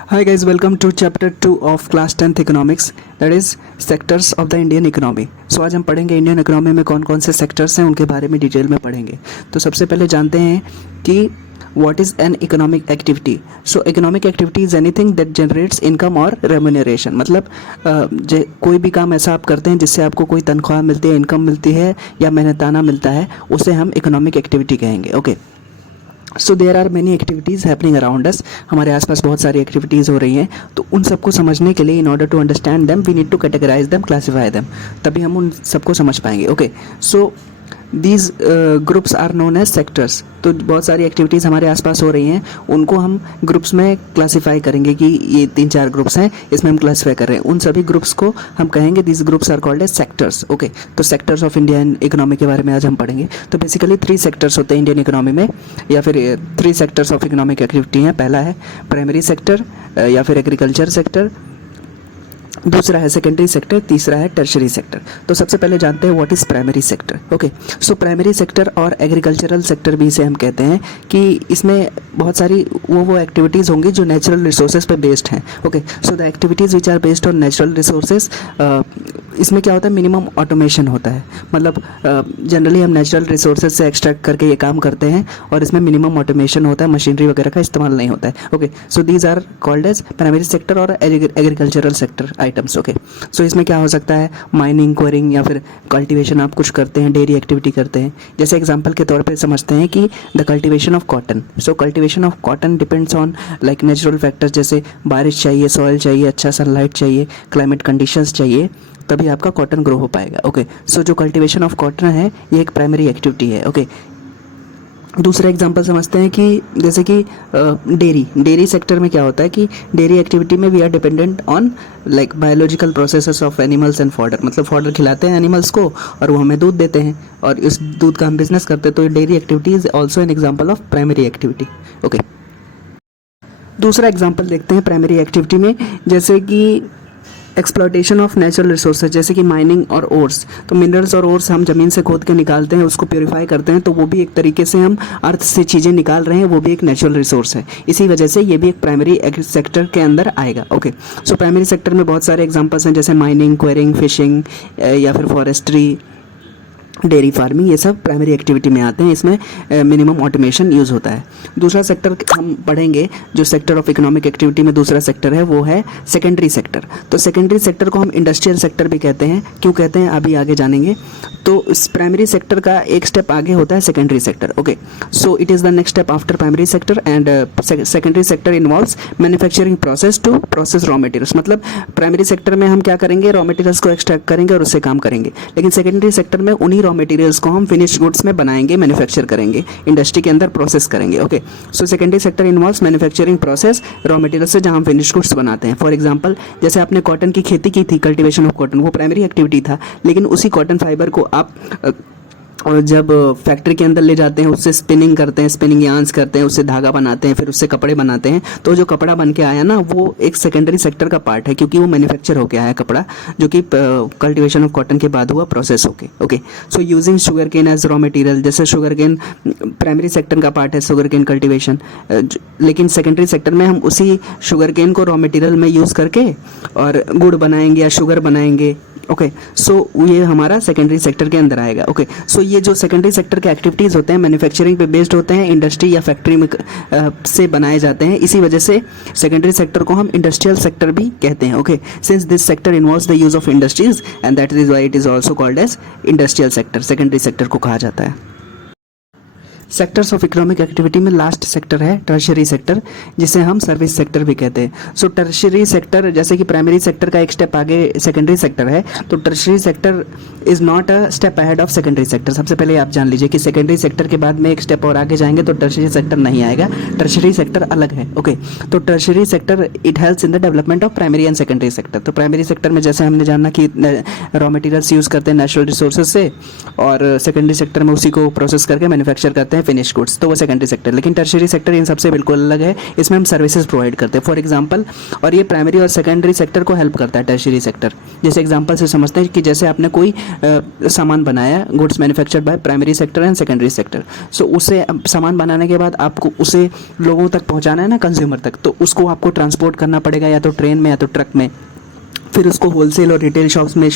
Hi guys, welcome to chapter 2 of class 10th economics, that is sectors of the Indian economy. So आज हम पढ़ेंगे Indian economy में कौन कौन से सेक्टर्स हैं, उनके बारे में डिटेल में पढ़ेंगे. तो सबसे पहले जानते हैं कि what is an economic activity. So economic activity is anything that generates income or remuneration. मतलब कोई भी काम ऐसा आप करते हैं जिससे आपको कोई तनख्वाह मिलती है, इनकम मिलती है या मेहनताना मिलता है, उसे हम इकोनॉमिक एक्टिविटी कहेंगे. Okay, so there are many activities happening around us. हमारे आसपास बहुत सारी एक्टिविटीज़ हो रही हैं. तो उन सबको समझने के लिए in order to understand them we need to categorise them, classify them, तभी हम उन सबको समझ पाएंगे. Okay, so these groups are known as sectors. तो बहुत सारी एक्टिविटीज़ हमारे आसपास हो रही हैं, उनको हम ग्रुप्स में क्लासीफाई करेंगे कि ये 3-4 ग्रुप्स हैं, इसमें हम क्लासीफाई कर रहे हैं. उन सभी ग्रुप्स को हम कहेंगे these groups are called as sectors. Okay, तो सेक्टर्स ऑफ इंडियन इकोनॉमी के बारे में आज हम पढ़ेंगे. तो बेसिकली 3 सेक्टर्स होते हैं इंडियन इकोनॉमी में, या फिर 3 सेक्टर्स ऑफ इकोनॉमिक एक्टिविटी हैं. पहला है प्राइमरी सेक्टर या फिर एग्रीकल्चर सेक्टर, दूसरा है सेकेंडरी सेक्टर, तीसरा है टर्शरी सेक्टर. तो सबसे पहले जानते हैं what is primary sector. Okay, so primary sector or agricultural sector भी इसे हम कहते हैं कि इसमें बहुत सारी वो एक्टिविटीज़ होंगी जो नेचुरल रिसोर्सेज पे बेस्ड हैं. Okay, so the activities which are based on natural resources, इसमें क्या होता है, मिनिमम ऑटोमेशन होता है. मतलब जनरली हम नेचुरल रिसोर्सेज से एक्सट्रैक्ट करके ये काम करते हैं और इसमें मिनिमम ऑटोमेशन होता है, मशीनरी वगैरह का इस्तेमाल नहीं होता है. Okay, so these are called as primary sector or agricultural sector items. Okay, so इसमें क्या हो सकता है, माइनिंग, क्वेरिंग या फिर कल्टीवेशन आप कुछ करते हैं, डेयरी एक्टिविटी करते हैं. जैसे एग्जांपल के तौर पे समझते हैं कि the cultivation of cotton. So cultivation of cotton depends on like natural factors, जैसे बारिश चाहिए, सॉइल चाहिए, अच्छा सनलाइट चाहिए, क्लाइमेट कंडीशंस चाहिए, तभी आपका कॉटन ग्रो हो पाएगा. ओके, सो जो कल्टीवेशन ऑफ कॉटन है ये एक प्राइमरी एक्टिविटी है. ओके, दूसरा एग्जांपल समझते हैं कि जैसे कि डेयरी सेक्टर में क्या होता है कि डेयरी एक्टिविटी में we are dependent on like biological processes of animals and fodder. मतलब फॉडर खिलाते हैं एनिमल्स को और वो हमें दूध देते हैं और इस दूध का हम बिजनेस करते हैं. तो dairy activity is also an example of primary activity. Okay, दूसरा एग्जाम्पल देखते हैं प्राइमरी एक्टिविटी में, जैसे कि एक्सप्लॉयटेशन ऑफ नेचुरल रिसोर्सेज, जैसे कि माइनिंग और ओर्स. तो मिनरल्स और ओर्स हम ज़मीन से खोद के निकालते हैं, उसको प्योरीफाई करते हैं, तो वो भी एक तरीके से हम अर्थ से चीज़ें निकाल रहे हैं, वो भी एक नेचुरल रिसोर्स है. इसी वजह से ये भी एक प्राइमरी सेक्टर के अंदर आएगा. ओके, सो प्राइमरी सेक्टर में बहुत सारे एग्जांपल्स हैं, जैसे माइनिंग, क्वेरिंग, फिशिंग या फिर फॉरेस्ट्री, डेयरी फार्मिंग, ये सब प्राइमरी एक्टिविटी में आते हैं. इसमें मिनिमम ऑटोमेशन यूज़ होता है. दूसरा सेक्टर हम पढ़ेंगे, जो सेक्टर ऑफ इकोनॉमिक एक्टिविटी में दूसरा सेक्टर है वो है सेकेंडरी सेक्टर. तो सेकेंडरी सेक्टर को हम इंडस्ट्रियल सेक्टर भी कहते हैं. क्यों कहते हैं अभी आगे जानेंगे. तो इस प्राइमरी सेक्टर का एक स्टेप आगे होता है secondary sector. Okay, so it is the next step after primary sector and secondary sector involves manufacturing process to process raw materials. मतलब प्राइमरी सेक्टर में हम क्या करेंगे, रॉ मटेरियल्स को एक्सट्रैक्ट करेंगे और उससे काम करेंगे, लेकिन सेकेंडरी सेक्टर में उन्हीं रॉ मटेरियल्स को हम फिनिश्ड गुड्स में बनाएंगे, मैन्युफैक्चर करेंगे, इंडस्ट्री के अंदर प्रोसेस करेंगे. Okay, so secondary sector involves manufacturing process raw material से, जहां हम फिनिश्ड गुड्स बनाते हैं. फॉर एग्जांपल, जैसे आपने कॉटन की खेती की थी, कल्टीवेशन ऑफ कॉटन, वो प्राइमरी एक्टिविटी था, लेकिन उसी कॉटन फाइबर को आप और जब फैक्ट्री के अंदर ले जाते हैं, उससे स्पिनिंग करते हैं, स्पिनिंग यार्न्स करते हैं, उससे धागा बनाते हैं, फिर उससे कपड़े बनाते हैं, तो जो कपड़ा बन के आया ना, वो एक सेकेंडरी सेक्टर का पार्ट है, क्योंकि वो मैन्युफैक्चर होके आया कपड़ा, जो कि कल्टीवेशन ऑफ कॉटन के बाद हुआ प्रोसेस होके. Okay, so using sugar cane as raw material, जैसे शुगर केन प्राइमरी सेक्टर का पार्ट है, शुगर केन कल्टीवेशन, लेकिन सेकेंडरी सेक्टर में हम उसी शुगर केन को रॉ मटेरियल में यूज़ करके और गुड़ बनाएंगे या शुगर बनाएंगे. ओके, सो ये हमारा सेकेंडरी सेक्टर के अंदर आएगा. ओके, सो ये जो सेकेंडरी सेक्टर के एक्टिविटीज़ होते हैं मैन्युफैक्चरिंग पे बेस्ड होते हैं, इंडस्ट्री या फैक्ट्री में से बनाए जाते हैं. इसी वजह से सेकेंडरी सेक्टर को हम इंडस्ट्रियल सेक्टर भी कहते हैं. Okay, since this sector involves the use of industries and that is why it is also called as industrial sector. Secondary sector को कहा जाता है. सेक्टर्स ऑफ इकोनॉमिक एक्टिविटी में लास्ट सेक्टर है टर्शरी सेक्टर, जिसे हम सर्विस सेक्टर भी कहते हैं. सो टर्शरी सेक्टर, जैसे कि प्राइमरी सेक्टर का एक स्टेप आगे सेकेंडरी सेक्टर है, तो tertiary sector is not a step ahead of secondary sector. सबसे पहले आप जान लीजिए कि सेकेंडरी सेक्टर के बाद में एक स्टेप और आगे जाएंगे तो टर्शरी सेक्टर नहीं आएगा. टर्शरी सेक्टर अलग है. ओके, तो tertiary sector it helps in the development of primary and secondary sector. तो प्राइमरी सेक्टर में जैसे हमने जाना कि रॉ मटेरियल्स यूज़ करते हैं नेचुरल रिसोर्सेज से, और सेकेंडरी सेक्टर में उसी को प्रोसेस करके मैन्युफैक्चर करते हैं, हैं फिनिश गुड्स, तो वो सेकेंडरी सेक्टर। लेकिन टर्शियरी सेक्टर इन सबसे बिल्कुल अलग है, इसमें हम सर्विसेज प्रोवाइड करते हैं फॉर एग्जांपल, और ये प्राइमरी और सेकेंडरी सेक्टर को हेल्प करता है टर्शियरी सेक्टर। जैसे एग्जांपल से समझते हैं कि जैसे आपने कोई सामान बनाया, goods manufactured by primary sector and secondary sector, so उसे सामान बनाने के बाद आपको उसे लोगों तक पहुंचाना है ना, कंज्यूमर तक, तो उसको आपको ट्रांसपोर्ट करना पड़ेगा या तो ट्रेन में या तो ट्रक में, फिर उसको होलसेल और रिटेल शॉप्स में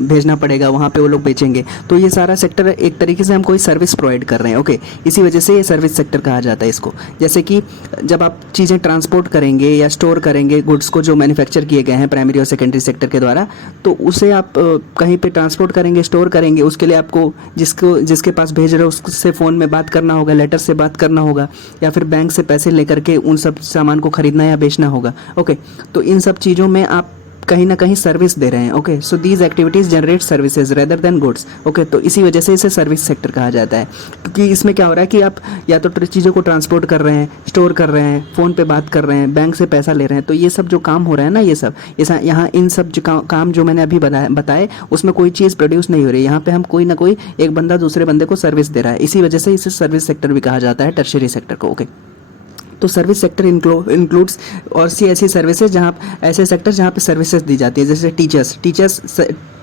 भेजना पड़ेगा, वहाँ पे वो लोग बेचेंगे। तो ये सारा सेक्टर एक तरीके से हम कोई सर्विस प्रोवाइड कर रहे हैं, ओके। इसी वजह से ये सर्विस सेक्टर कहा जाता है इसको। जैसे कि जब आप चीज़ें ट्रांसपोर्ट करेंगे या स्टोर करेंगे गुड्स को जो मैन्युफैक्चर किए गए हैं प्राइमरी और सेकेंडरी सेक्टर के द्वारा, तो उसे आप कहीं पर ट्रांसपोर्ट करेंगे, स्टोर करेंगे, उसके लिए आपको जिसके पास भेज रहे हो उससे फ़ोन में बात करना होगा, लेटर से बात करना होगा, या फिर बैंक से पैसे लेकर के उन सब सामान को खरीदना या बेचना होगा, ओके। तो इन सब चीज़ों में आप कहीं ना कहीं सर्विस दे रहे हैं, okay. So these activities generate services rather than goods, okay. तो इसी वजह से इसे सर्विस सेक्टर कहा जाता है, क्योंकि इसमें क्या हो रहा है कि आप या तो चीज़ों को ट्रांसपोर्ट कर रहे हैं, स्टोर कर रहे हैं, फ़ोन पे बात कर रहे हैं, बैंक से पैसा ले रहे हैं, तो ये सब जो काम हो रहा है ना, ये सब यहाँ इन सब जो काम जो मैंने अभी बताए उसमें कोई चीज़ प्रोड्यूस नहीं हो रही है, यहाँ पे हम कोई ना कोई एक बंदा दूसरे बंदे को सर्विस दे रहा है, इसी वजह से इसे सर्विस सेक्टर भी कहा जाता है, टर्शियरी सेक्टर को, ओके। तो सर्विस सेक्टर इंक्लूड्स और सी ऐसी सर्विसेज जहाँ ऐसे सेक्टर जहाँ पे सर्विसेज दी जाती है। जैसे टीचर्स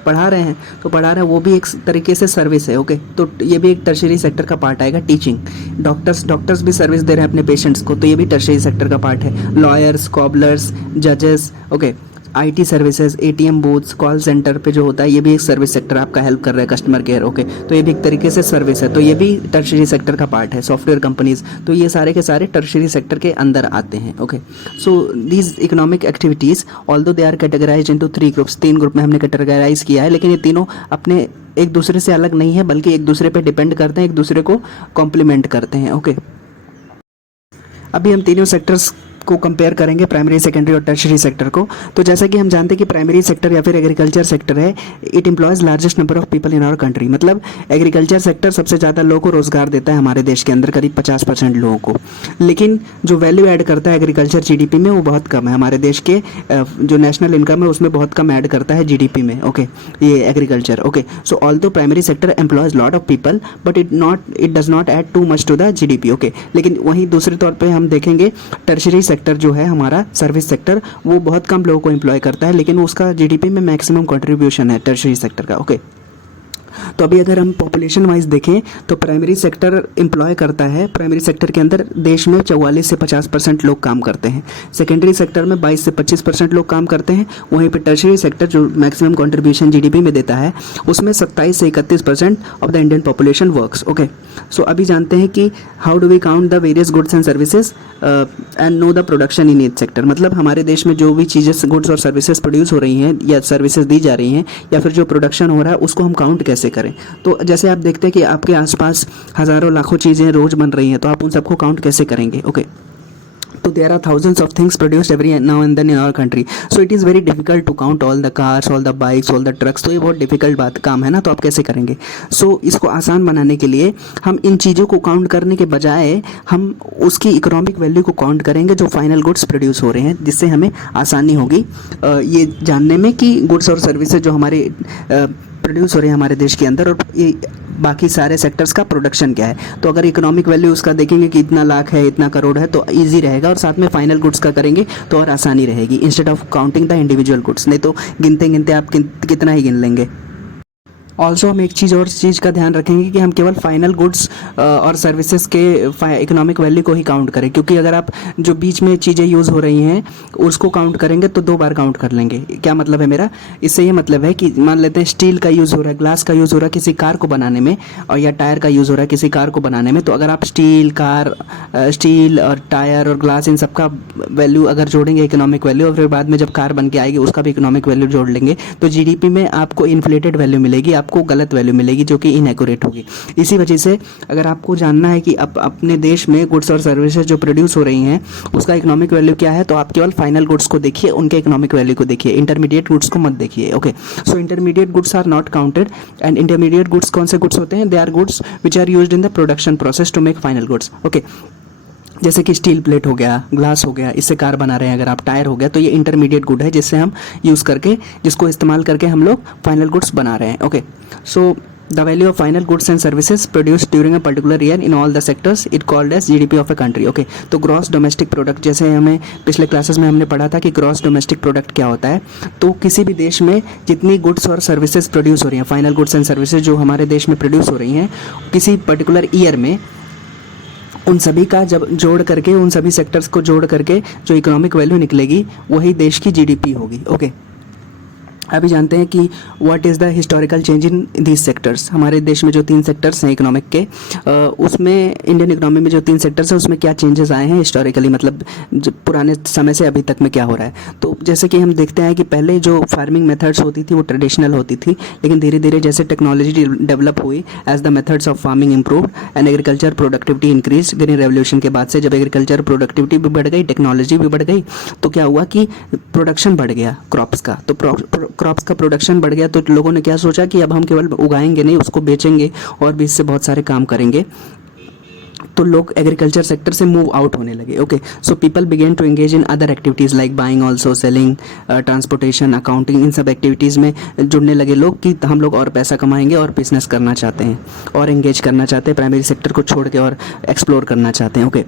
पढ़ा रहे हैं, तो पढ़ा रहे हैं वो भी एक तरीके से सर्विस है, ओके। तो ये भी एक टर्शियरी सेक्टर का पार्ट आएगा। टीचिंग, डॉक्टर्स भी सर्विस दे रहे हैं अपने पेशेंट्स को, तो ये भी टर्शियरी सेक्टर का पार्ट है। लॉयर्स, कॉबलर्स, जजेस, okay. IT services, ATM booths, call centre पे जो होता है, ये भी एक सर्विस सेक्टर आपका हेल्प कर रहा है, कस्टमर केयर, ओके। तो ये भी एक तरीके से सर्विस है, तो ये भी टर्शियरी सेक्टर का पार्ट है। सॉफ्टवेयर कंपनीज, तो ये सारे के सारे टर्शियरी सेक्टर के अंदर आते हैं, okay. So these economic activities although they are categorised into 3 groups, 3 group में हमने कैटेगराइज किया है, लेकिन ये तीनों अपने एक दूसरे से अलग नहीं है, बल्कि एक दूसरे पे डिपेंड करते हैं, एक दूसरे को कॉम्प्लीमेंट करते हैं, ओके। अभी हम तीनों सेक्टर्स को कंपेयर करेंगे, प्राइमरी, सेकेंडरी और टर्शियरी सेक्टर को। तो जैसा कि हम जानते हैं कि प्राइमरी सेक्टर या फिर एग्रीकल्चर सेक्टर है, it employs largest number of people in our country. मतलब एग्रीकल्चर सेक्टर सबसे ज़्यादा लोगों को रोजगार देता है हमारे देश के अंदर, करीब 50% लोगों को। लेकिन जो वैल्यू ऐड करता है एग्रीकल्चर जीडीपी में, वो बहुत कम है। हमारे देश के जो नेशनल इनकम है उसमें बहुत कम ऐड करता है जीडीपी में, ओके, ये agriculture, okay. So although primary sector employs lot of people, but it does not add too much to the GDP, okay. लेकिन वहीं दूसरे तौर पर हम देखेंगे टर्शियरी सेक्टर जो है हमारा सर्विस सेक्टर, वो बहुत कम लोगों को एम्प्लॉय करता है, लेकिन उसका जीडीपी में मैक्सिमम कंट्रीब्यूशन है टर्शियरी सेक्टर का, ओके। तो अभी अगर हम पॉपुलेशन वाइज देखें तो प्राइमरी सेक्टर एम्प्लॉय करता है, प्राइमरी सेक्टर के अंदर देश में 44 से 50% लोग काम करते हैं। सेकेंडरी सेक्टर में 22 से 25% लोग काम करते हैं। वहीं पे टर्शियरी सेक्टर जो मैक्सिमम कंट्रीब्यूशन जीडीपी में देता है, उसमें 27 से 31% of the Indian population works, okay. So अभी जानते हैं कि how do we count the various goods and services and know the production in each sector. मतलब हमारे देश में जो भी चीज़ें, गुड्स और सर्विसेज प्रोड्यूस हो रही हैं या सर्विसेज दी जा रही हैं, या फिर जो प्रोडक्शन हो रहा है, उसको हम काउंट कैसे करें। तो जैसे आप देखते हैं कि आपके आसपास हज़ारों लाखों चीज़ें रोज बन रही हैं, तो आप उन सबको काउंट कैसे करेंगे, ओके। तो there are thousands of things produced every now and then in our country, so it is very difficult to count all the cars, all the bikes, all the trucks। तो ये बहुत difficult काम है ना, तो आप कैसे करेंगे। सो इसको आसान बनाने के लिए हम इन चीज़ों को काउंट करने के बजाय हम उसकी इकोनॉमिक वैल्यू को काउंट करेंगे जो फाइनल गुड्स प्रोड्यूस हो रहे हैं, जिससे हमें आसानी होगी ये जानने में कि गुड्स और सर्विसेज जो हमारे प्रोड्यूस हो रहे हैं हमारे देश के अंदर, और ये बाकी सारे सेक्टर्स का प्रोडक्शन क्या है। तो अगर इकोनॉमिक वैल्यू उसका देखेंगे कि इतना लाख है, इतना करोड़ है, तो इजी रहेगा, और साथ में फाइनल गुड्स का करेंगे तो और आसानी रहेगी, instead of counting the individual goods. नहीं तो गिनते गिनते आप कितना ही गिन लेंगे। ऑल्सो हम एक चीज़ का ध्यान रखेंगे कि हम केवल फाइनल गुड्स और सर्विसेज के इकोनॉमिक वैल्यू को ही काउंट करें, क्योंकि अगर आप जो बीच में चीज़ें यूज़ हो रही हैं उसको काउंट करेंगे तो 2 बार काउंट कर लेंगे। क्या मतलब है मेरा, इससे ये मतलब है कि मान लेते हैं स्टील का यूज़ हो रहा है, ग्लास का यूज़ हो रहा है किसी कार को बनाने में, और या टायर का यूज़ हो रहा है किसी कार को बनाने में। तो अगर आप स्टील और टायर और ग्लास, इन सब का वैल्यू अगर जोड़ेंगे इकोनॉमिक वैल्यू, और फिर बाद में जब कार बन के आएगी उसका भी इकोनॉमिक वैल्यू जोड़ लेंगे, तो जीडीपी में आपको इन्फ्लेटेड वैल्यू मिलेगी, आपको गलत वैल्यू मिलेगी जो कि इनएक्यूरेट होगी। इसी वजह से अगर आपको जानना है कि अपने देश में गुड्स और सर्विसेज जो प्रोड्यूस हो रही हैं उसका इकोनॉमिक वैल्यू क्या है, तो आप केवल फाइनल गुड्स को देखिए, उनके इकोनॉमिक वैल्यू को देखिए, इंटरमीडिएट गुड्स को मत देखिए, okay. So intermediate goods are not counted, and intermediate goods कौन से गुड्स होते हैं, they are goods which are used in the production process to make final goods, okay. जैसे कि स्टील प्लेट हो गया, ग्लास हो गया, इससे कार बना रहे हैं अगर आप, टायर हो गया, तो ये इंटरमीडिएट गुड है जिससे हम यूज़ करके, जिसको इस्तेमाल करके हम लोग फाइनल गुड्स बना रहे हैं, okay. So the value of final goods and services produced during a particular year in all the sectors it called as GDP of a country. Okay, तो ग्रॉस डोमेस्टिक प्रोडक्ट, जैसे हमें पिछले classes में हमने पढ़ा था कि ग्रॉस डोमेस्टिक प्रोडक्ट क्या होता है। तो किसी भी देश में जितनी गुड्स और सर्विसेज प्रोड्यूस हो रही हैं, फाइनल गुड्स एंड सर्विसेज जो हमारे देश में प्रोड्यूस हो रही हैं किसी पर्टिकुलर ईयर में, उन सभी का जब जोड़ करके, उन सभी सेक्टर्स को जोड़ करके जो इकोनॉमिक वैल्यू निकलेगी वही देश की जीडीपी होगी। ओके, अभी जानते हैं कि what is the historical change in these sectors. हमारे देश में जो 3 सेक्टर्स हैं इकोनॉमिक के, उसमें इंडियन इकोनॉमी में जो 3 सेक्टर्स हैं उसमें क्या चेंजेस आए हैं हिस्टोरिकली, मतलब पुराने समय से अभी तक में क्या हो रहा है। तो जैसे कि हम देखते हैं कि पहले जो फार्मिंग मेथड्स होती थी वो ट्रेडिशनल होती थी, लेकिन धीरे धीरे जैसे टेक्नोलॉजी डेवलप हुई, as the methods of farming improve and agriculture productivity increase. Green revolution के बाद से जब एग्रीकल्चर प्रोडक्टिविटी भी बढ़ गई, टेक्नोलॉजी भी बढ़ गई, तो क्या हुआ कि प्रोडक्शन बढ़ गया क्रॉप्स का। तो क्रॉप्स का प्रोडक्शन बढ़ गया तो लोगों ने क्या सोचा कि अब हम केवल उगाएंगे नहीं, उसको बेचेंगे और भी इससे बहुत सारे काम करेंगे। तो लोग एग्रीकल्चर सेक्टर से मूव आउट होने लगे। Okay, so people began to engage in other activities like buying also, selling, transportation, accounting. इन सब एक्टिविटीज़ में जुड़ने लगे लोग कि हम लोग और पैसा कमाएंगे और बिजनेस करना चाहते हैं और एंगेज करना चाहते हैं, प्राइमरी सेक्टर को छोड़ के और एक्सप्लोर करना चाहते हैं। Okay,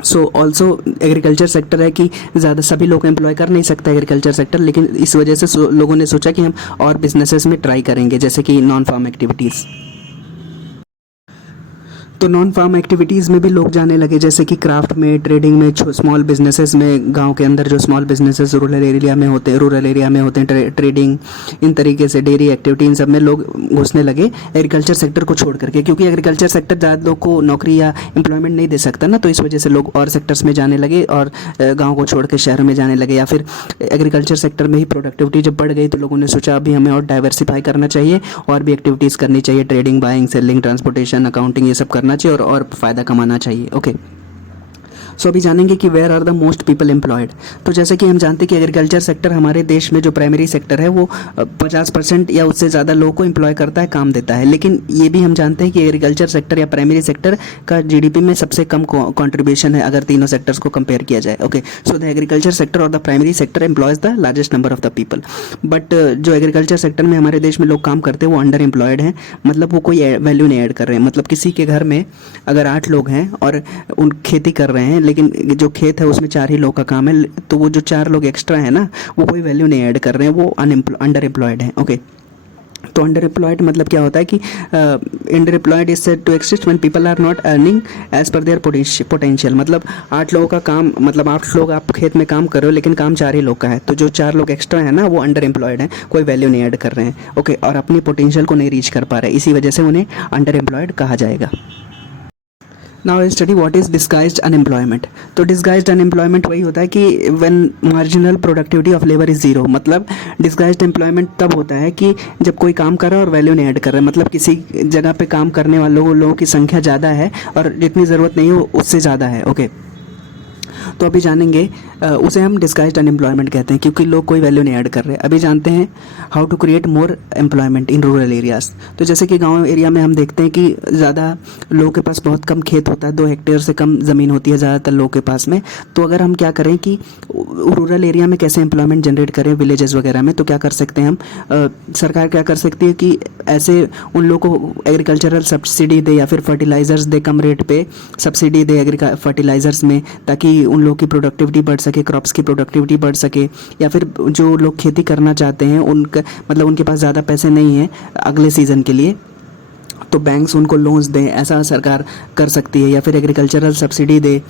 so also agriculture sector है कि ज़्यादा सभी लोग एम्प्लॉय कर नहीं सकते एग्रीकल्चर सेक्टर, लेकिन इस वजह से लोगों ने सोचा कि हम और बिजनेसेस में ट्राई करेंगे, जैसे कि नॉन फार्म एक्टिविटीज़। तो नॉन फार्म एक्टिविटीज़ में भी लोग जाने लगे, जैसे कि क्राफ्ट में, ट्रेडिंग में, स्मॉल बिजनेसेस में, गांव के अंदर जो स्मॉल बिजनेसेस रूरल एरिया में होते हैं, ट्रेडिंग, इन तरीके से डेयरी एक्टिविटी, इन सब में लोग घुसने लगे एग्रीकल्चर सेक्टर को छोड़ करके, क्योंकि एग्रीकल्चर सेक्टर ज़्यादा लोग को नौकरी या एम्प्लॉयमेंट नहीं दे सकता ना, तो इस वजह से लोग और सेक्टर्स में जाने लगे और गाँव को छोड़ के शहर में जाने लगे। या फिर एग्रीकल्चर सेक्टर में ही प्रोडक्टिविटी जब बढ़ गई तो लोगों ने सोचा अभी हमें और डाइवर्सिफाई करना चाहिए और भी एक्टिविटीज़ करनी चाहिए, trading, buying, selling, transportation, accounting, ये सब करना चाहिए और फ़ायदा कमाना चाहिए। ओके, सो अभी जानेंगे कि where are the most people employed. तो जैसे कि हम जानते हैं कि एग्रीकल्चर सेक्टर हमारे देश में जो प्राइमरी सेक्टर है वो 50% या उससे ज़्यादा लोगों को एम्प्लॉय करता है, काम देता है। लेकिन ये भी हम जानते हैं कि एग्रीकल्चर सेक्टर या प्राइमरी सेक्टर का जीडीपी में सबसे कम कंट्रीब्यूशन है अगर तीनों सेक्टर्स को कंपेयर किया जाए। Okay, so the agriculture sector और the primary sector employs the largest number of the people. But जो एग्रीकल्चर सेक्टर में हमारे देश में लोग काम करते हैं वो अंडर एम्प्लॉयड हैं, मतलब वो कोई वैल्यू नहीं ऐड कर रहे हैं। मतलब किसी के घर में अगर 8 लोग हैं और उन खेती कर रहे हैं, लेकिन जो खेत है उसमें 4 ही लोग का काम है, तो वो जो 4 लोग एक्स्ट्रा है ना, वो कोई वैल्यू नहीं ऐड कर रहे हैं, वो अंडर एम्प्लॉयड हैं। ओके, तो अंडर एम्प्लॉयड मतलब क्या होता है कि underemployed is said to exist when people are not earning as per their potential. मतलब 8 लोगों का काम, मतलब 8 लोग आप खेत में काम कर रहे हो लेकिन काम 4 ही लोग का है, तो जो 4 लोग एक्स्ट्रा है ना वो अंडर एम्प्लॉयड हैं, कोई वैल्यू नहीं ऐड कर रहे हैं। ओके, और अपनी पोटेंशियल को नहीं रीच कर पा रहे, इसी वजह से उन्हें अंडर एम्प्लॉयड कहा जाएगा। Now I study what is disguised unemployment. तो डिस्गाइज्ड अनएम्प्लॉयमेंट वही होता है कि when marginal productivity of labour is zero. मतलब डिस्गाइज्ड एम्प्लॉयमेंट तब होता है कि जब कोई काम कर रहा है और वैल्यू नहीं ऐड कर रहा है, मतलब किसी जगह पे काम करने वालों लोगों की संख्या ज़्यादा है और जितनी ज़रूरत नहीं हो उससे ज़्यादा है। ओके, तो अभी जानेंगे उसे हम डिस्गाइज्ड अनएम्प्लॉयमेंट कहते हैं, क्योंकि लोग कोई वैल्यू नहीं ऐड कर रहे। अभी जानते हैं how to create more employment in rural areas. तो जैसे कि गांव एरिया में हम देखते हैं कि ज़्यादा लोगों के पास बहुत कम खेत होता है, 2 हेक्टेयर से कम ज़मीन होती है ज़्यादातर लोगों के पास में। तो अगर हम क्या करें कि रूरल एरिया में कैसे एम्प्लॉयमेंट जनरेट करें विलेजेस वगैरह में, तो क्या कर सकते हैं हम, सरकार क्या कर सकती है कि ऐसे उन लोगों को एग्रीकल्चरल सब्सिडी दे या फिर फर्टिलाइज़र्स दे, कम रेट पे सब्सिडी दे फर्टिलाइज़र्स में, ताकि उन लोगों की प्रोडक्टिविटी बढ़ सके, क्रॉप्स की प्रोडक्टिविटी बढ़ सके। या फिर जो लोग खेती करना चाहते हैं उनका मतलब उनके पास ज़्यादा पैसे नहीं हैं अगले सीज़न के लिए, तो बैंक्स उनको लोन्स दें, ऐसा सरकार कर सकती है। या फिर एग्रीकल्चरल सब्सिडी दे,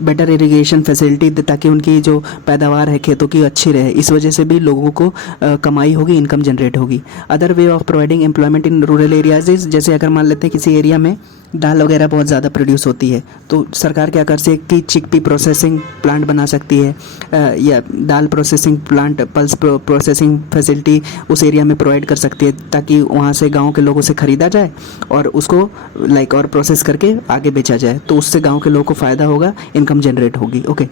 बेटर इरिगेशन फैसिलिटी दे, ताकि उनकी जो पैदावार है खेतों की अच्छी रहे। इस वजह से भी लोगों को कमाई होगी, इनकम जनरेट होगी। Other way of providing employment in rural areas is, जैसे अगर मान लेते हैं किसी एरिया में दाल वगैरह बहुत ज़्यादा प्रोड्यूस होती है, तो सरकार क्या कर सकती है कि चिकपी प्रोसेसिंग प्लांट बना सकती है, या दाल processing plant, pulse processing facility उस एरिया में प्रोवाइड कर सकती है, ताकि वहाँ से गांव के लोगों से ख़रीदा जाए और उसको और प्रोसेस करके आगे बेचा जाए, तो उससे गांव के लोगों को फ़ायदा होगा, इनकम जनरेट होगी। ओके,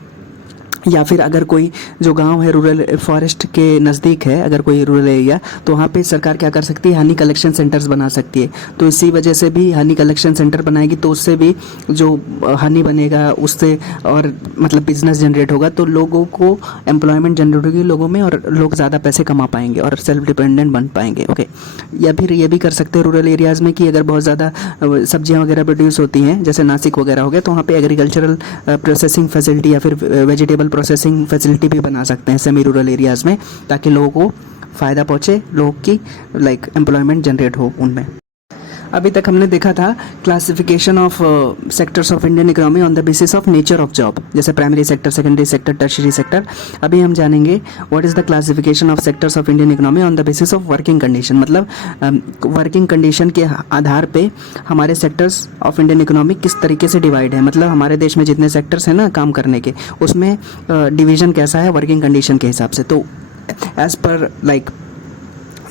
या फिर अगर कोई जो गांव है रूरल फॉरेस्ट के नज़दीक है, अगर कोई रूरल एरिया, तो वहाँ पे सरकार क्या कर सकती है, हनी कलेक्शन सेंटर्स बना सकती है। तो इसी वजह से भी हनी कलेक्शन सेंटर बनाएगी तो उससे भी जो हनी बनेगा उससे और मतलब बिजनेस जनरेट होगा, तो लोगों को एम्प्लॉयमेंट जनरेट होगी लोगों में और लोग ज़्यादा पैसे कमा पाएंगे और सेल्फ डिपेंडेंट बन पाएंगे। ओके, या फिर ये भी कर सकते हैं रूरल एरियाज़ में कि अगर बहुत ज़्यादा सब्जियां वगैरह प्रोड्यूस होती हैं जैसे नासिक वगैरह हो गया, तो वहाँ पे एग्रीकल्चरल प्रोसेसिंग फैसिलिटी या फिर वेजिटेबल प्रोसेसिंग फैसिलिटी भी बना सकते हैं सेमी रूरल एरियाज़ में, ताकि लोगों को फ़ायदा पहुँचे, लोगों की लाइक एम्प्लॉयमेंट जनरेट हो उनमें। अभी तक हमने देखा था classification of sectors of Indian economy on the basis of nature of job, जैसे primary sector, secondary sector, tertiary sector. अभी हम जानेंगे what is the classification of sectors of Indian economy on the basis of working condition, मतलब working condition के आधार पे हमारे sectors of Indian economy किस तरीके से डिवाइड है, मतलब हमारे देश में जितने सेक्टर्स हैं ना काम करने के, उसमें डिवीज़न कैसा है वर्किंग कंडीशन के हिसाब से। तो as per like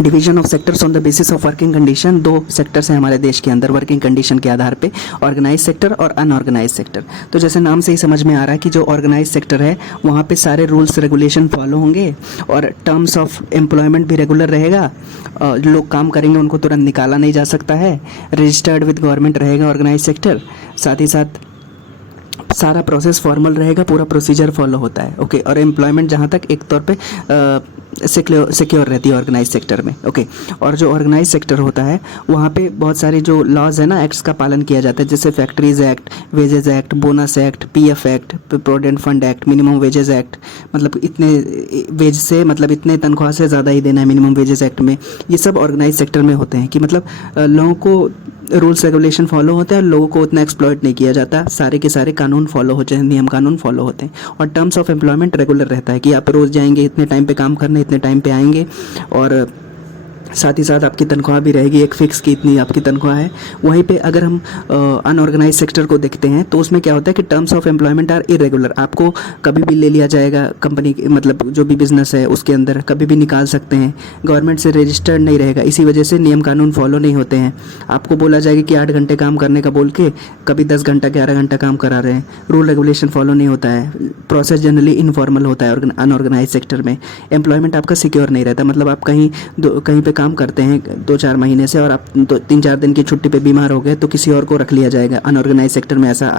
division of sectors on the basis of working condition, दो सेक्टर्स हैं हमारे देश के अंदर वर्किंग कंडीशन के आधार पे, ऑर्गेनाइज सेक्टर और अनऑर्गेनाइज सेक्टर। तो जैसे नाम से ही समझ में आ रहा है कि जो ऑर्गेनाइज सेक्टर है वहाँ पे सारे रूल्स रेगुलेशन फॉलो होंगे और टर्म्स ऑफ एम्प्लॉयमेंट भी रेगुलर रहेगा, लोग काम करेंगे उनको तुरंत निकाला नहीं जा सकता है, रजिस्टर्ड विद गवर्नमेंट रहेगा ऑर्गेनाइज सेक्टर, साथ ही साथ सारा प्रोसेस फॉर्मल रहेगा, पूरा प्रोसीजर फॉलो होता है। ओके, और एम्प्लॉयमेंट जहाँ तक एक तौर पे सिक्योर रहती है ऑर्गेनाइज सेक्टर में। ओके, और जो ऑर्गेनाइज सेक्टर होता है वहाँ पे बहुत सारे जो लॉज है ना, एक्ट्स का पालन किया जाता है, जैसे factories act, wages act, bonus act, PF act, provident fund act, minimum wages act, मतलब इतने वेज से मतलब इतने तनख्वाह से ज़्यादा ही देना है मिनिमम वेजेज एक्ट में। ये सब ऑर्गेनाइज सेक्टर में होते हैं कि मतलब लोगों को रूल्स रेगुलेशन फॉलो होते हैं और लोगों को उतना एक्सप्लॉइट नहीं किया जाता, सारे के सारे कानून फॉलो होते हैं, नियम कानून फॉलो होते हैं, और टर्म्स ऑफ एम्प्लॉयमेंट रेगुलर रहता है कि आप रोज़ जाएंगे, इतने टाइम पे काम करने, इतने टाइम पे आएंगे, और साथ ही साथ आपकी तनख्वाह भी रहेगी एक फिक्स की इतनी आपकी तनख्वाह है। वहीं पे अगर हम अनऑर्गेनाइज सेक्टर को देखते हैं तो उसमें क्या होता है कि terms of employment are irregular, आपको कभी भी ले लिया जाएगा कंपनी, मतलब जो भी बिजनेस है उसके अंदर कभी भी निकाल सकते हैं, गवर्नमेंट से रजिस्टर्ड नहीं रहेगा, इसी वजह से नियम कानून फॉलो नहीं होते हैं। आपको बोला जाएगा कि 8 घंटे काम करने का बोल के कभी 10 घंटा 11 घंटा काम करा रहे हैं, रूल रेगुलेशन फॉलो नहीं होता है, प्रोसेस जनरली इनफॉर्मल होता है अनऑर्गेनाइज सेक्टर में। एम्प्लॉयमेंट आपका सिक्योर नहीं रहता, मतलब आप कहीं पे काम करते हैं 2-4 महीने से और आप 3-4 दिन की छुट्टी पे बीमार हो गए तो किसी और को रख लिया जाएगा। अनऑर्गेनाइज सेक्टर में ऐसा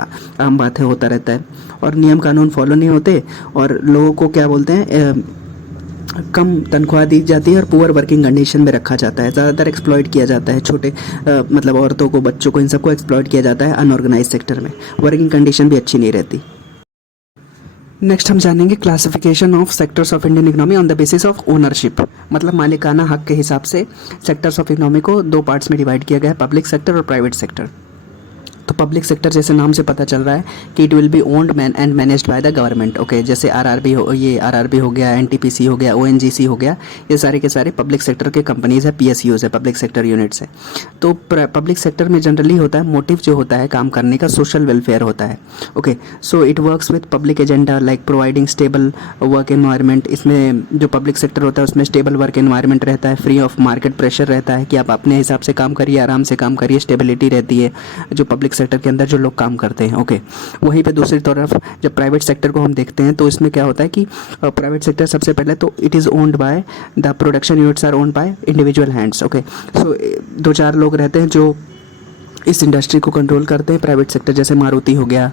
आम बात है, होता रहता है, और नियम कानून फॉलो नहीं होते और लोगों को क्या बोलते हैं कम तनख्वाह दी जाती है और पुअर वर्किंग कंडीशन में रखा जाता है, ज़्यादातर एक्सप्लॉइट किया जाता है, छोटे मतलब औरतों को, बच्चों को, इन सबको एक्सप्लॉइट किया जाता है अनऑर्गेनाइज सेक्टर में, वर्किंग कंडीशन भी अच्छी नहीं रहती। नेक्स्ट हम जानेंगे classification of sectors of Indian economy on the basis of ownership, मतलब मालिकाना हक के हिसाब से सेक्टर्स ऑफ इकोनॉमी को दो पार्ट्स में डिवाइड किया गया है, पब्लिक सेक्टर और प्राइवेट सेक्टर। तो पब्लिक सेक्टर जैसे नाम से पता चल रहा है कि it will be owned and managed by the government. Okay, जैसे आरआरबी हो गया, एनटीपीसी हो गया, ओएनजीसी हो गया, ये सारे के सारे पब्लिक सेक्टर के कंपनीज है, पीएसयूज है, पब्लिक सेक्टर यूनिट्स है। तो पब्लिक सेक्टर में जनरली होता है मोटिव जो होता है काम करने का सोशल वेलफेयर होता है। Okay, so it works with public agenda like providing stable work environment. इसमें जो पब्लिक सेक्टर होता है उसमें स्टेबल वर्क एनवायरनमेंट रहता है, फ्री ऑफ मार्केट प्रेशर रहता है कि आप अपने हिसाब से काम करिए, आराम से काम करिए, स्टेबिलिटी रहती है जो पब्लिक सेक्टर के अंदर जो लोग काम करते हैं। ओके, वहीं पे दूसरी तरफ जब प्राइवेट सेक्टर को हम देखते हैं तो इसमें क्या होता है कि प्राइवेट सेक्टर सबसे पहले तो it is owned by the production units are owned by individual hands. Okay, so 2-4 लोग रहते हैं जो इस इंडस्ट्री को कंट्रोल करते हैं, प्राइवेट सेक्टर, जैसे मारुति हो गया,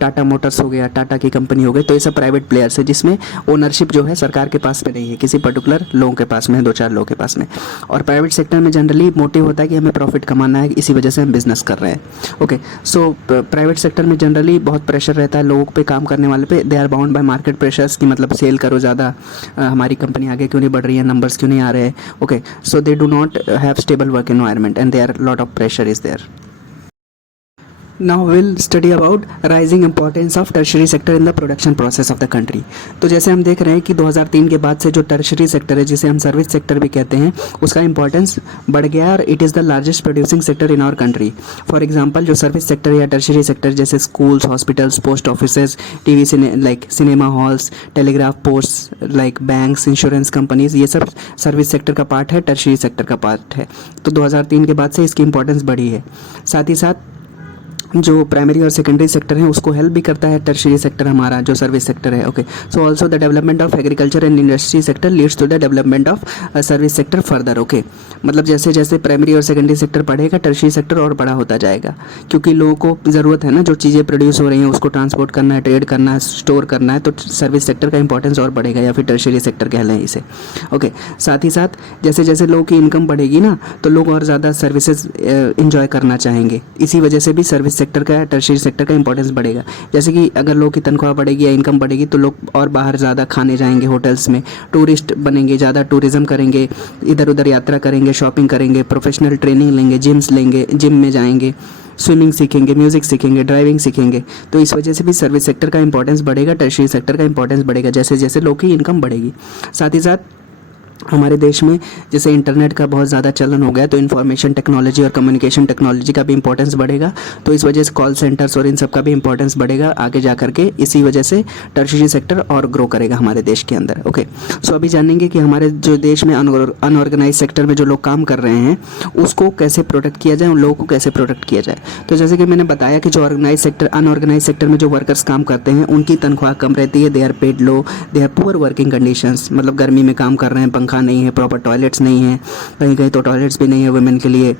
टाटा मोटर्स हो गया, टाटा की कंपनी हो गई, तो ये सब प्राइवेट प्लेयर्स है जिसमें ओनरशिप जो है सरकार के पास में नहीं है, किसी पर्टिकुलर लोगों के पास में है, 2-4 लोगों के पास में। और प्राइवेट सेक्टर में जनरली मोटिव होता है कि हमें प्रॉफिट कमाना है, इसी वजह से हम बिजनेस कर रहे हैं। ओके, सो प्राइवेट सेक्टर में जनरली बहुत प्रेशर रहता है लोगों पे, काम करने वाले पे, they are bound by market pressures की मतलब सेल करो ज़्यादा, हमारी कंपनी आगे क्यों नहीं बढ़ रही है, नंबर्स क्यों नहीं आ रहे हैं। Okay, so they do not have stable work environment and there lot of pressure is there. Now we'll study about rising importance of tertiary sector in the production process of the country। तो जैसे हम देख रहे हैं कि 2003 के बाद से जो टर्शरी सेक्टर है, जिसे हम सर्विस सेक्टर भी कहते हैं, उसका इंपॉर्टेंस बढ़ गया है और it is the largest producing sector in our country. For example जो सर्विस सेक्टर या टर्शरी सेक्टर जैसे schools, hospitals, post offices, TV like cinema halls, telegraph post like banks, insurance companies, ये सब सर्विस सेक्टर का part है, tertiary sector का part है। तो 2003 के बाद से इसकी इंपॉर्टेंस बढ़ी है। साथ ही साथ जो प्राइमरी और सेकेंडरी सेक्टर है उसको हेल्प भी करता है टर्शियरी सेक्टर हमारा जो सर्विस सेक्टर है। Okay, so also the development of agriculture and industry sector leads to the development of service sector further. Okay, मतलब जैसे जैसे प्राइमरी और सेकेंडरी सेक्टर बढ़ेगा टर्शियरी सेक्टर और बड़ा होता जाएगा, क्योंकि लोगों को ज़रूरत है ना, जो चीज़ें प्रोड्यूस हो रही हैं उसको ट्रांसपोर्ट करना है, ट्रेड करना है, स्टोर करना है, तो सर्विस सेक्टर का इंपॉर्टेंस और बढ़ेगा, या फिर टर्शियरी सेक्टर कह लें इसे। ओके, साथ ही साथ जैसे जैसे लोगों की इनकम बढ़ेगी ना, तो लोग और ज़्यादा सर्विसेज इंजॉय करना चाहेंगे, इसी वजह से भी सर्विस सेक्टर का, टर्शियरी सेक्टर का इंपॉर्टेंस बढ़ेगा। जैसे कि अगर लोगों की तनख्वाह बढ़ेगी या इनकम बढ़ेगी तो लोग और बाहर ज़्यादा खाने जाएंगे होटल्स में, टूरिस्ट बनेंगे, ज़्यादा टूरिज़्म करेंगे, इधर उधर यात्रा करेंगे, शॉपिंग करेंगे, प्रोफेशनल ट्रेनिंग लेंगे, जिम में जाएंगे, स्विमिंग सीखेंगे, म्यूज़िक सीखेंगे, ड्राइविंग सीखेंगे। तो इस वजह से भी सर्विस सेक्टर का इंपॉर्टेंस बढ़ेगा, टर्शियरी सेक्टर का इंपॉर्टेंस बढ़ेगा जैसे जैसे लोगों की इनकम बढ़ेगी। साथ ही साथ हमारे देश में जैसे इंटरनेट का बहुत ज़्यादा चलन हो गया, तो इन्फॉर्मेशन टेक्नोलॉजी और कम्युनिकेशन टेक्नोलॉजी का भी इंपॉर्टेंस बढ़ेगा, तो इस वजह से कॉल सेंटर्स और इन सब का भी इंपॉर्टेंस बढ़ेगा आगे जा करके। इसी वजह से टर्शियरी सेक्टर और ग्रो करेगा हमारे देश के अंदर। ओके, सो अभी जानेंगे कि हमारे जो देश में अनऑर्गेनाइज सेक्टर में जो लोग काम कर रहे हैं उसको कैसे प्रोटेक्ट किया जाए, उन लोगों को कैसे प्रोटेक्ट किया जाए। तो जैसे कि मैंने बताया कि जो ऑर्गेनाइज सेक्टर, अनऑर्गेनाइज सेक्टर में जो वर्कर्स काम करते हैं उनकी तनख्वाह कम रहती है, they are paid low, they have poor working conditions, मतलब गर्मी में काम कर रहे हैं, पंखा नहीं है, प्रॉपर टॉयलेट्स नहीं है, कहीं कहीं तो टॉयलेट्स भी नहीं है वुमेन के लिए।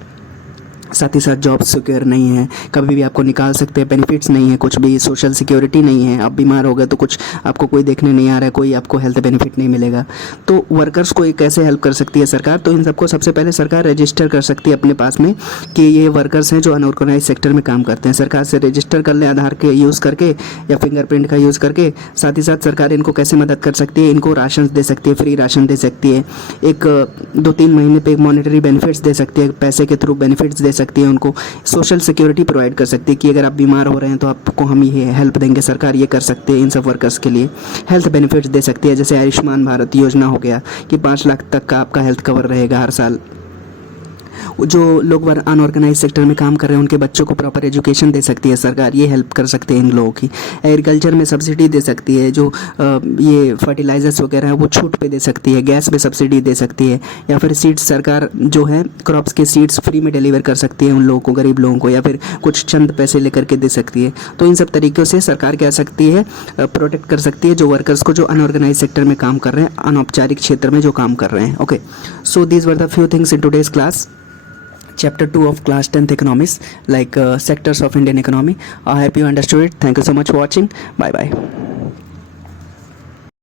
साथ ही साथ जॉब सिक्योर नहीं है, कभी भी आपको निकाल सकते हैं, बेनिफिट्स नहीं है, कुछ भी सोशल सिक्योरिटी नहीं है, आप बीमार हो गए तो कुछ आपको कोई देखने नहीं आ रहा है, कोई आपको हेल्थ बेनिफिट नहीं मिलेगा। तो वर्कर्स को कैसे हेल्प कर सकती है सरकार? तो इन सबको सबसे पहले सरकार रजिस्टर कर सकती है अपने पास में कि ये वर्कर्स हैं जो अनऑर्गेनाइज सेक्टर में काम करते हैं। सरकार से रजिस्टर कर लें आधार के यूज़ करके या फिंगरप्रिंट का यूज़ करके। साथ ही साथ सरकार इनको कैसे मदद कर सकती है? इनको राशन दे सकती है, फ्री राशन दे सकती है, एक 2-3 महीने पे मॉनेटरी बेनिफिट्स दे सकती है, पैसे के थ्रू बेनिफिट्स दे सकती है, उनको सोशल सिक्योरिटी प्रोवाइड कर सकती है कि अगर आप बीमार हो रहे हैं तो आपको हम ये हेल्प देंगे, सरकार ये कर सकते हैं। इन सब वर्कर्स के लिए हेल्थ बेनिफिट्स दे सकती है, जैसे आयुष्मान भारत योजना हो गया कि 5 लाख तक का आपका हेल्थ कवर रहेगा हर साल। जो लोग अनऑर्गेनाइज सेक्टर में काम कर रहे हैं उनके बच्चों को प्रॉपर एजुकेशन दे सकती है सरकार, ये हेल्प कर सकते हैं इन लोगों की। एग्रीकल्चर में सब्सिडी दे सकती है, जो ये फर्टिलाइजर्स वगैरह है वो छूट पे दे सकती है, गैस पे सब्सिडी दे सकती है, या फिर सीड्स सरकार जो है क्रॉप्स के सीड्स फ्री में डिलीवर कर सकती है उन लोगों को, गरीब लोगों को, या फिर कुछ चंद पैसे लेकर के दे सकती है। तो इन सब तरीक़ों से सरकार क्या सकती है, प्रोटेक्ट कर सकती है जो वर्कर्स को जो अनऑर्गेनाइज सेक्टर में काम कर रहे हैं, अनौपचारिक क्षेत्र में जो काम कर रहे हैं। Okay, so these were the few things in today's class. Chapter 2 of class 10th economics, like sectors of Indian economy. I hope you understood it. Thank you so much for watching. Bye bye.